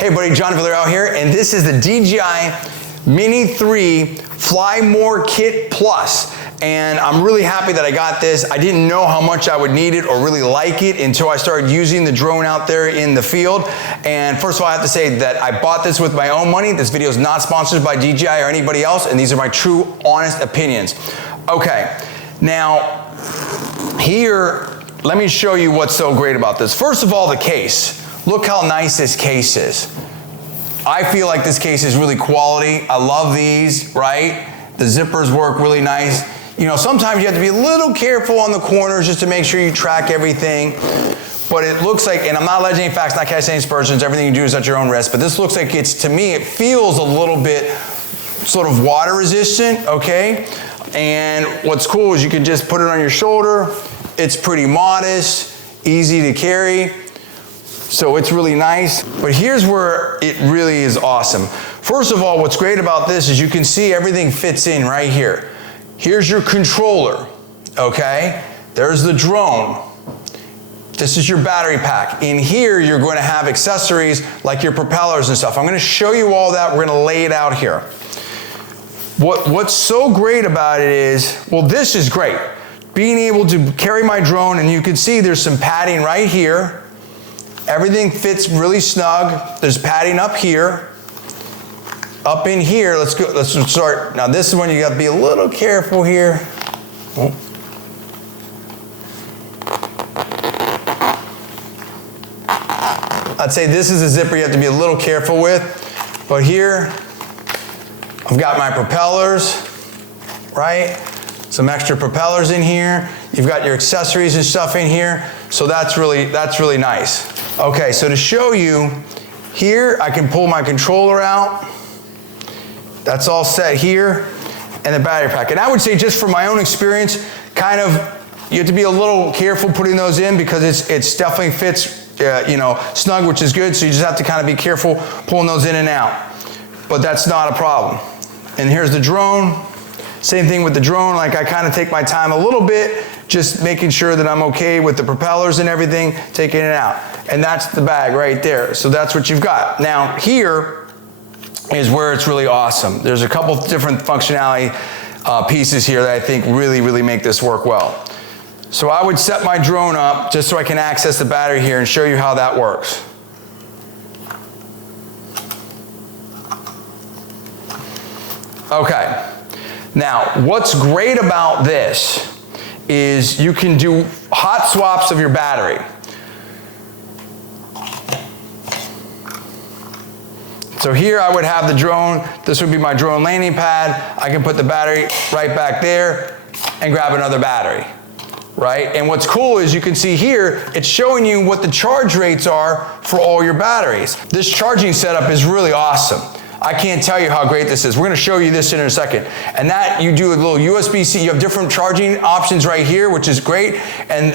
Hey buddy, John Villarreal here, and this is the DJI Mini 3 Fly More Kit Plus. And I'm really happy that I got this. I didn't know how much I would need it or really like it until I started using the drone out there in the field. And first of all, I have to say that I bought this with my own money. This video is not sponsored by DJI or anybody else, and these are my true, honest opinions. Okay, now here, let me show you what's so great about this. First of all, the case. Look how nice this case is. I feel like this case is really quality. I love these, right? The zippers work really nice. You know, sometimes you have to be a little careful on the corners just to make sure you track everything. But it looks like, and I'm not alleging any facts, not casting any aspersions, everything you do is at your own risk, but this looks like it's, to me, it feels a little bit sort of water resistant, okay? And what's cool is you can just put it on your shoulder. It's pretty modest, easy to carry. So it's really nice, but here's where it really is awesome. First of all, what's great about this is you can see everything fits in right here. Here's your controller, okay? There's the drone. This is your battery pack. In here, you're going to have accessories like your propellers and stuff. I'm going to show you all that. We're going to lay it out here. What's so great about it is, well, this is great. Being able to carry my drone, and you can see there's some padding right here. Everything fits really snug. There's padding up here. Up in here, let's start. Now this is when you got to be a little careful here. Oh. I'd say this is a zipper you have to be a little careful with. But here, I've got my propellers, right? Some extra propellers in here. You've got your accessories and stuff in here. So that's really nice. Okay, so to show you, here I can pull my controller out. That's all set here, and the battery pack. And I would say, just from my own experience, kind of, you have to be a little careful putting those in because it's definitely fits, you know, snug, which is good. So you just have to kind of be careful pulling those in and out. But that's not a problem. And here's the drone. Same thing with the drone. Like, I kind of take my time a little bit, just making sure that I'm okay with the propellers and everything, taking it out. And that's the bag right there. So that's what you've got. Now here is where it's really awesome. There's a couple different functionality pieces here that I think really make this work well. So I would set my drone up just so I can access the battery here and show you how that works. Okay. Now, what's great about this is you can do hot swaps of your battery. So here I would have the drone. This would be my drone landing pad. I can put the battery right back there and grab another battery, right? And what's cool is you can see here, it's showing you what the charge rates are for all your batteries. This charging setup is really awesome. I can't tell you how great this is. We're going to show you this in a second. And that, you do a little USB-C. You have different charging options right here, which is great. And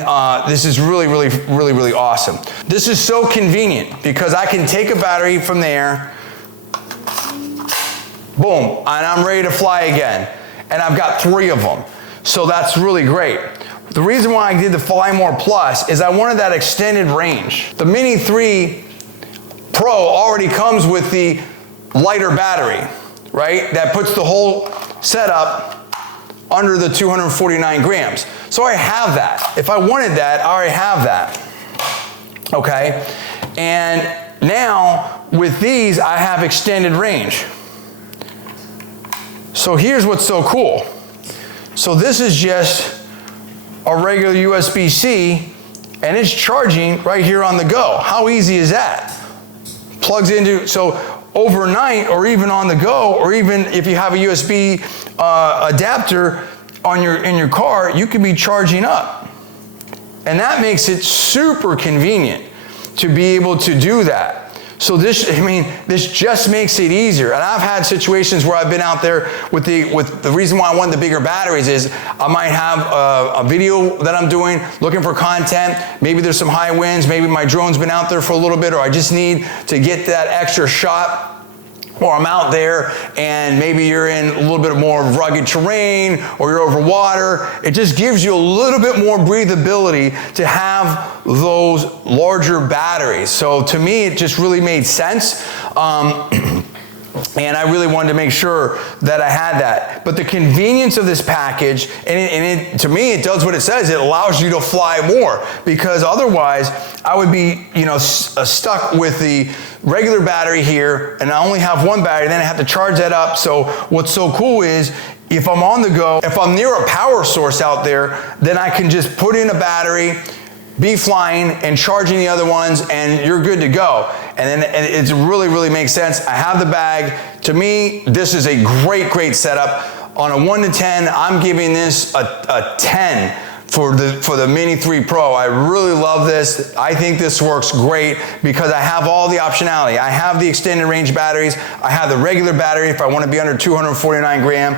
this is really awesome. This is so convenient because I can take a battery from there, boom, and I'm ready to fly again. And I've got 3 of them. So that's really great. The reason why I did the Fly More Plus is I wanted that extended range. The Mini 3 Pro already comes with the lighter battery, right? That puts the whole setup under the 249 grams. So I have that. If I wanted that, I already have that, okay? And now with these, I have extended range. So here's what's so cool. So this is just a regular USB-C, and it's charging right here on the go. How easy is that? Plugs into, so overnight or even on the go, or even if you have a USB adapter in your car, you can be charging up. And that makes it super convenient to be able to do that. So this just makes it easier. And I've had situations where I've been out there with the reason why I want the bigger batteries is I might have a video that I'm doing, looking for content. Maybe there's some high winds. Maybe my drone's been out there for a little bit, or I just need to get that extra shot or I'm out there and maybe you're in a little bit more rugged terrain or you're over water. It just gives you a little bit more breathability to have those larger batteries. So to me, it just really made sense. And I really wanted to make sure that I had that. But the convenience of this package, to me, it does what it says. It allows you to fly more, because otherwise I would be, stuck with the regular battery here, and I only have one battery, then I have to charge that up. So what's so cool is, if I'm on the go, if I'm near a power source out there, then I can just put in a battery, be flying and charging the other ones, and you're good to go. And then it really, really makes sense. I have the bag. To me, this is a great, great setup. On a 1 to 10, I'm giving this a 10 for the Mini 3 Pro. I really love this. I think this works great because I have all the optionality. I have the extended range batteries. I have the regular battery if I want to be under 249 gram.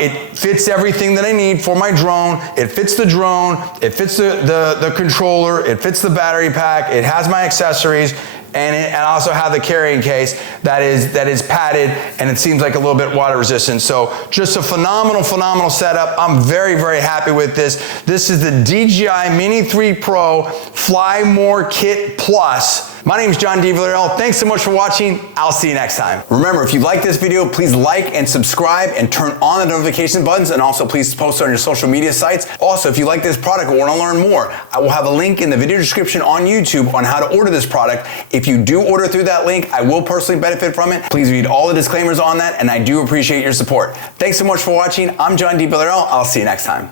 It fits everything that I need for my drone. It fits the drone. It fits the controller. It fits the battery pack. It has my accessories. And I also have the carrying case that is padded, and it seems like a little bit water resistant. So just a phenomenal, phenomenal setup. I'm very, very happy with this. This is the DJI Mini 3 Pro Fly More Kit Plus. My name is John D. Villarreal. Thanks so much for watching. I'll see you next time. Remember, if you like this video, please like and subscribe and turn on the notification buttons, and also please post on your social media sites. Also, if you like this product and want to learn more, I will have a link in the video description on YouTube on how to order this product. If you do order through that link, I will personally benefit from it. Please read all the disclaimers on that, and I do appreciate your support. Thanks so much for watching. I'm John D. Villarreal. I'll see you next time.